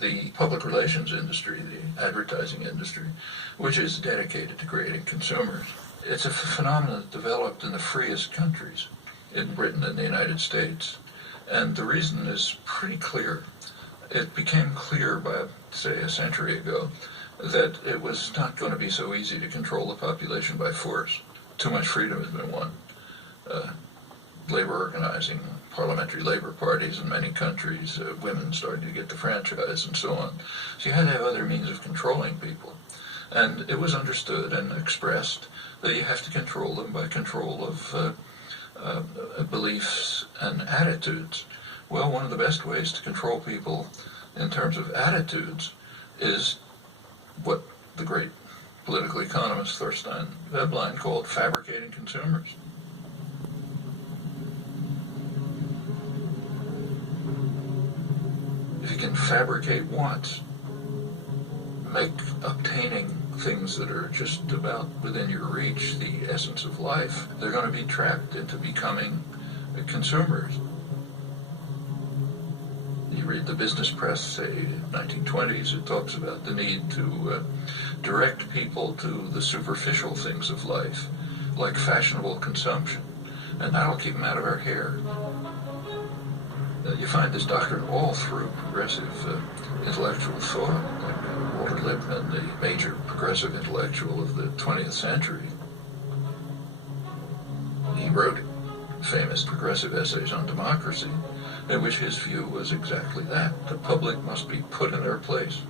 the public relations industry, the advertising industry, which is dedicated to creating consumers. It's a phenomenon that developed in the freest countries, in Britain and the United States. And the reason is pretty clear. It became clear by, say, a century ago that it was not going to be so easy to control the population by force. Too much freedom has been won. Labor organizing, parliamentary labor parties in many countries, women starting to get the franchise and so on. So you had to have other means of controlling people. And it was understood and expressed that you have to control them by control of beliefs and attitudes. Well, one of the best ways to control people in terms of attitudes is what the great political economist Thorstein Veblen called fabricating consumers. If you can fabricate wants, make obtaining things that are just about within your reach, the essence of life, they're going to be trapped into becoming consumers. You read the business press, say, 1920s, it talks about the need to direct people to the superficial things of life, like fashionable consumption, and that'll keep them out of our hair. You find this doctrine all through progressive intellectual thought, like Walter Lippmann, the major progressive intellectual of the 20th century. He wrote famous progressive essays on democracy, in which his view was exactly that. The public must be put in their place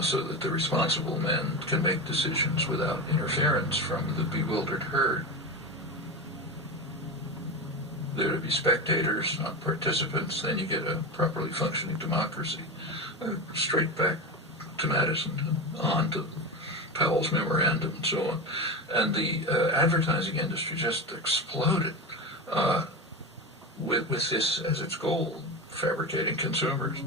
so that the responsible men can make decisions without interference from the bewildered herd. There to be spectators, not participants, then you get a properly functioning democracy. Straight back to Madison and on to Powell's memorandum and so on. And the advertising industry just exploded with this as its goal, fabricating consumers.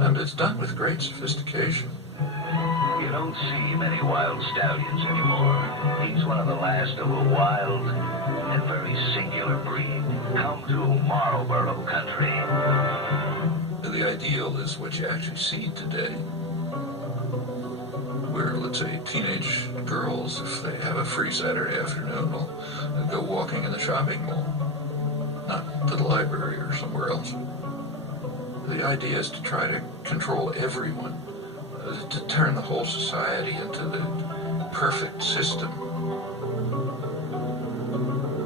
And it's done with great sophistication. You don't see many wild stallions anymore. He's one of the last of a wild and very singular breed. Come to Marlborough country. The ideal is what you actually see today, where, let's say, teenage girls, if they have a free Saturday afternoon, will go walking in the shopping mall, not to the library or somewhere else. The idea is to try to control everyone, to turn the whole society into the perfect system.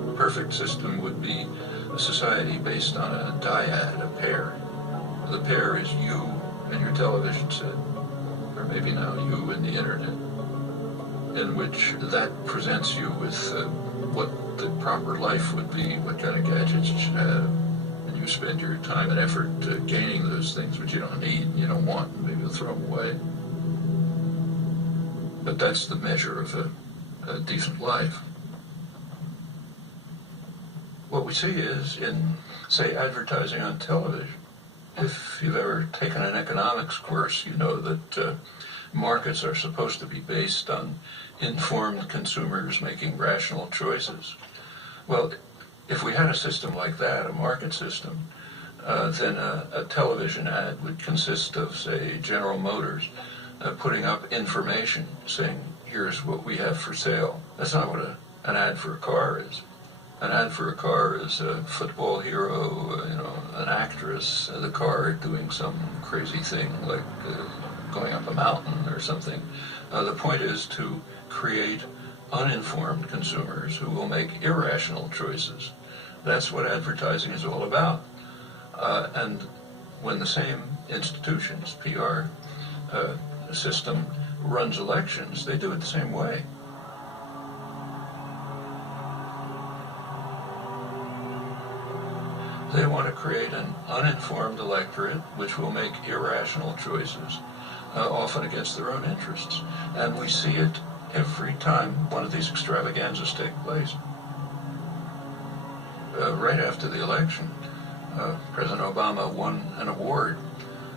A perfect system would be a society based on a dyad, a pair. The pair is you and your television set, or maybe now you and the internet, in which that presents you with what the proper life would be, what kind of gadgets you should have. And you spend your time and effort gaining those things which you don't need and you don't want, and maybe you'll throw them away. But that's the measure of a decent life. What we see is in, say, advertising on television. If you've ever taken an economics course, you know that markets are supposed to be based on informed consumers making rational choices. Well, if we had a system like that, a market system, then a television ad would consist of, say, General Motors putting up information saying, here's what we have for sale. That's not what an ad for a car is. An ad for a car is a football hero, an actress, the car doing some crazy thing like going up a mountain or something. The point is to create uninformed consumers who will make irrational choices. That's what advertising is all about. And when the same institutions, PR system, runs elections, they do it the same way. They want to create an uninformed electorate which will make irrational choices, often against their own interests. And we see it every time one of these extravaganzas take place. Right after the election, President Obama won an award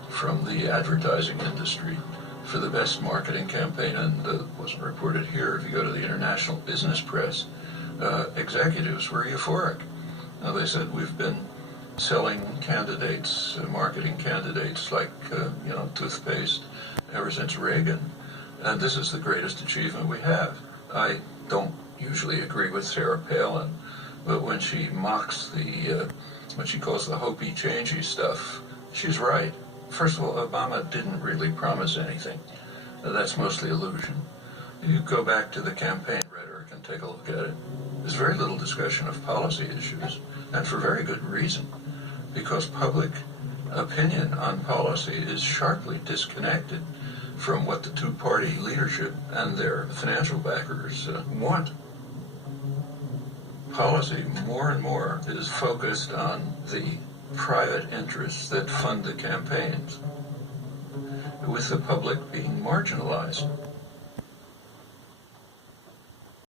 from the advertising industry for the best marketing campaign, and it wasn't reported here. If you go to the international business press, executives were euphoric. Now, they said we've been selling candidates, marketing candidates like, toothpaste ever since Reagan. And this is the greatest achievement we have. I don't usually agree with Sarah Palin, but when she mocks what she calls the hopey-changey stuff, she's right. First of all, Obama didn't really promise anything. That's mostly illusion. You go back to the campaign rhetoric and take a look at it. There's very little discussion of policy issues, and for very good reason, because public opinion on policy is sharply disconnected from what the two-party leadership and their financial backers want. Policy, more and more, is focused on the private interests that fund the campaigns, with the public being marginalized.